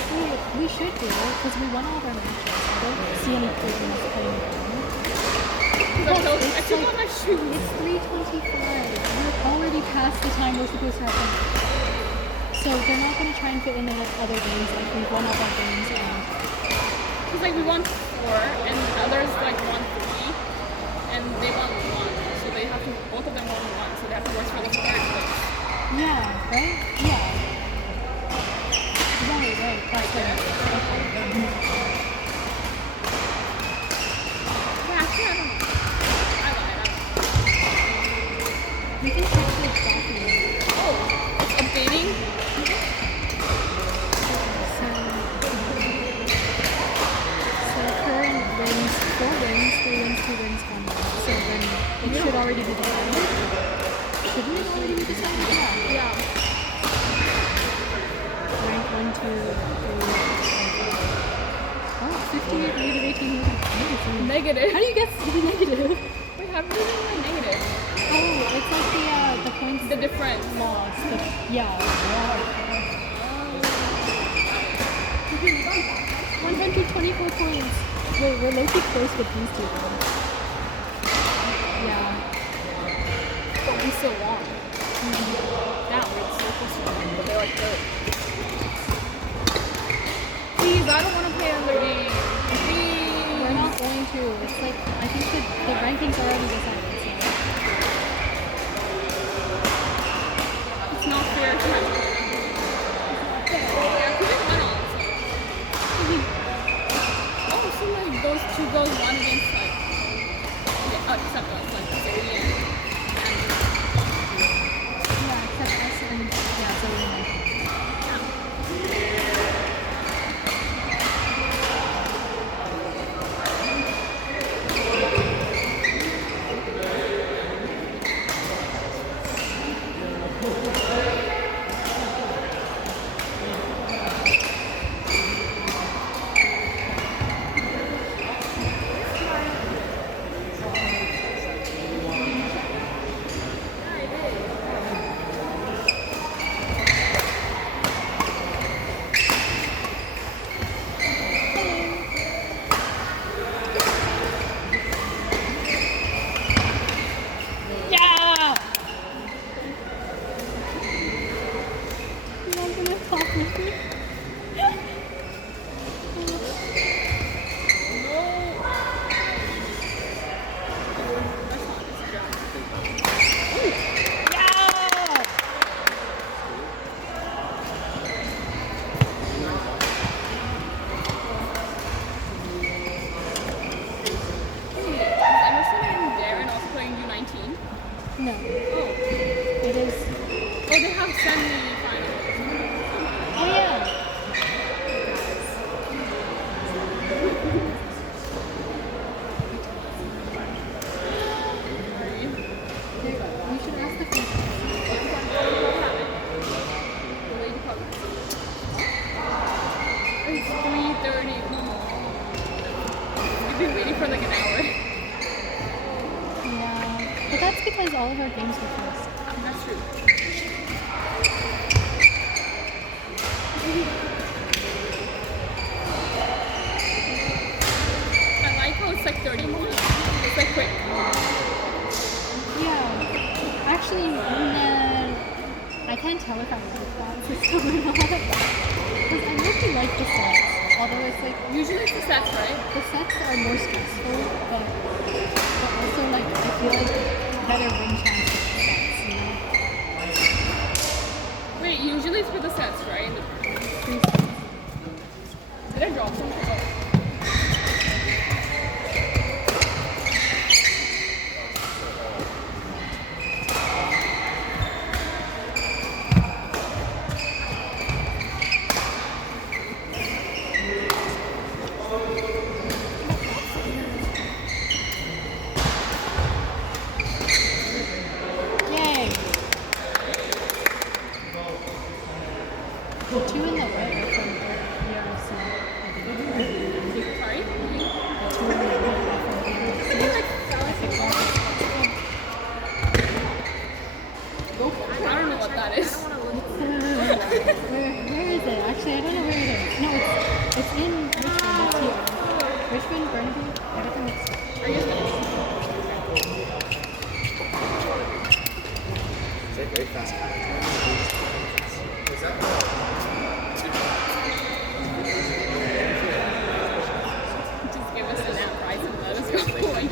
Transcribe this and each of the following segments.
We should do it because we won all of our matches. I don't see any point in us playing again. I took off my shoes. It's 3:25. We're already past the time we're supposed to have fun. So they're not going to try and fit in other games. Like we've won all our games and Because like we won 4 and the others like won 3 and they won 1. So they have to, both of them won 1. So they have to work for the third place. yeah, right? Yeah. Right. That's right. Okay. Yeah, actually I don't know. I lied. You can check the document. Oh, it's updating? So current wins, 4 wins, 3 wins, 2 wins, 1 win. So then it should already be decided. Shouldn't it already be decided? Yeah. Yeah. Rank 1, 2, 3, 4. Oh, 58, negative 18, negative. Negative. How do you get to be negative? We haven't even been negative. Oh, it's like the points. The difference. Lost. Yeah. 124 points. We're low-key close with these two. Yeah. But we still won. Yeah, we're so close to winning, but they're like third. Please, I don't want to play another game. Please. We're not going to. It's like, I think the rankings are already decided. So. It's not fair to have. Yeah, we didn't win all. Oh, so like those two girls won against like, except us, like Zoe and Yeah, except us and, yeah, Zoe and I. Yeah! You're not gonna talk with me? Yeah! is Emerson and Darren also playing U19? No, Oh. it is. Oh, they have semi-finals. Oh yeah. We should ask the question. It's 3:30. We've been waiting for like an hour. Yeah, but that's because all of our games were first. That's true. I like how it's like 30 minutes. It's like quick. Yeah, actually, I can't tell if I like that system or not. Because I really like the sets. Although it's like, Usually it's the sets, right? the sets are more stressful, but also like, I feel like better win chance with the sets, you know? Wait, usually it's for the sets, right? Three sets. Did I drop something? Oh. Yay! 2 in the way from ERC. Just give us a nap prize and let us go. Like,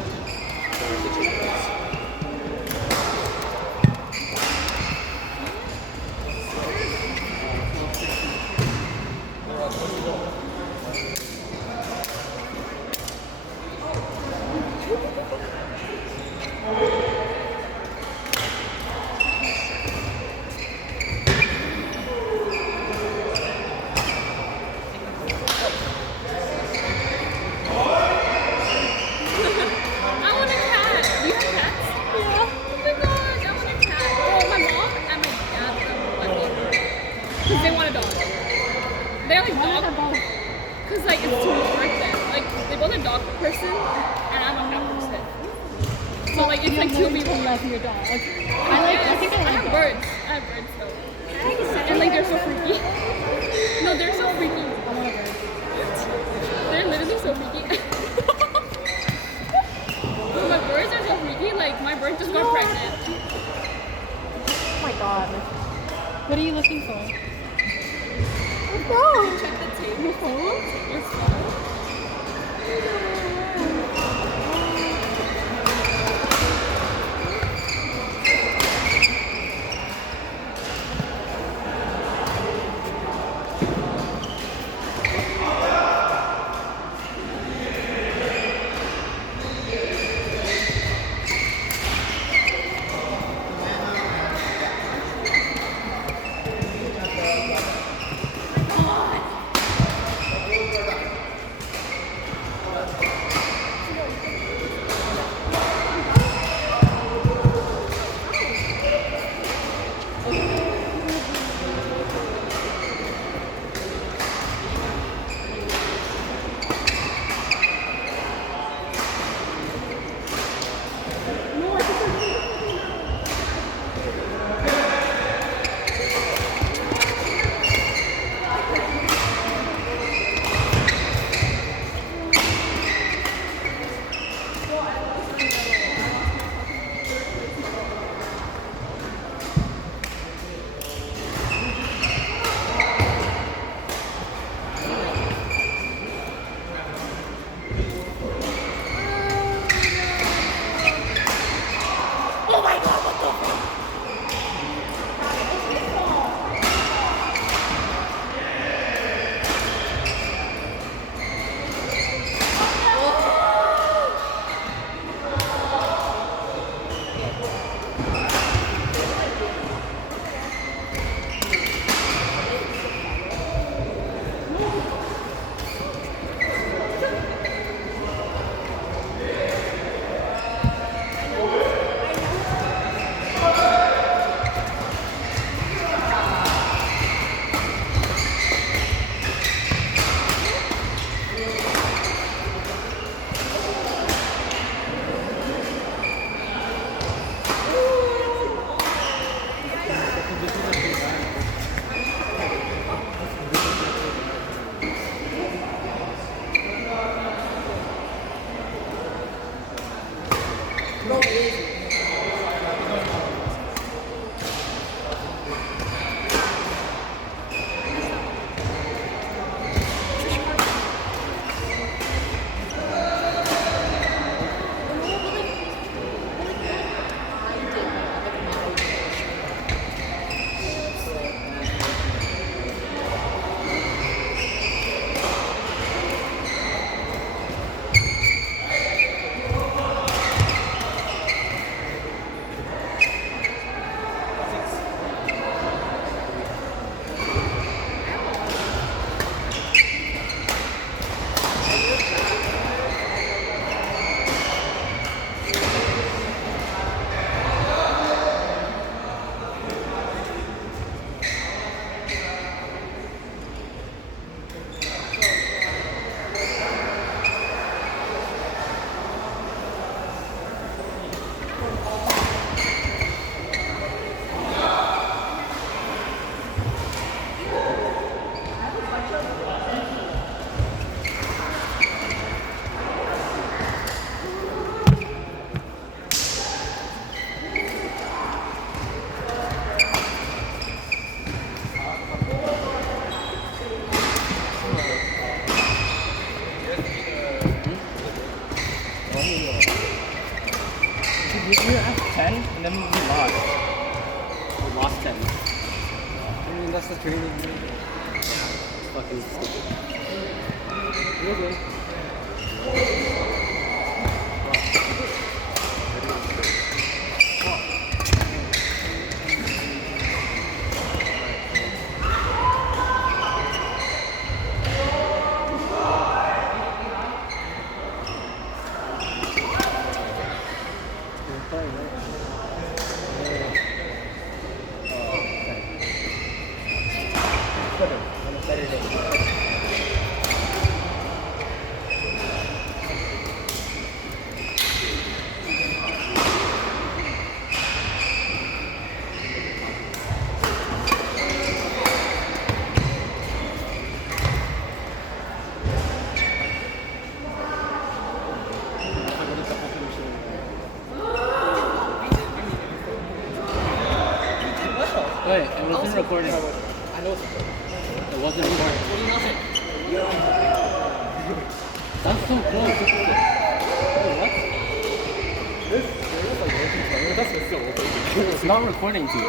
I want a cat. Do you have cats? Yeah. Oh my gosh, I want a cat. Oh, my mom and my dad let me. Because they want a dog. They're like dog. Because like it's too much work then. Like they both are dog person and I'm a cat person. So like it's like two people. love your dog. I think I I like have dogs. birds. I have birds though. And like they're so freaky. No, they're so freaky. I want a bird. They're literally so freaky. My birds are so freaky. Like my bird just got pregnant. Oh my god. What are you looking for? Check the tape. Your phone? Your phone? then we lost. We lost 10. I mean, that's the training. It's fucking stupid. You're good. You're playing, right? Better on a better day. Wait, it wasn't recording. I know it's recording. It wasn't recording. What do you not say? That's so close. Wait, what? This is like working. That's still open. It's not recording, too.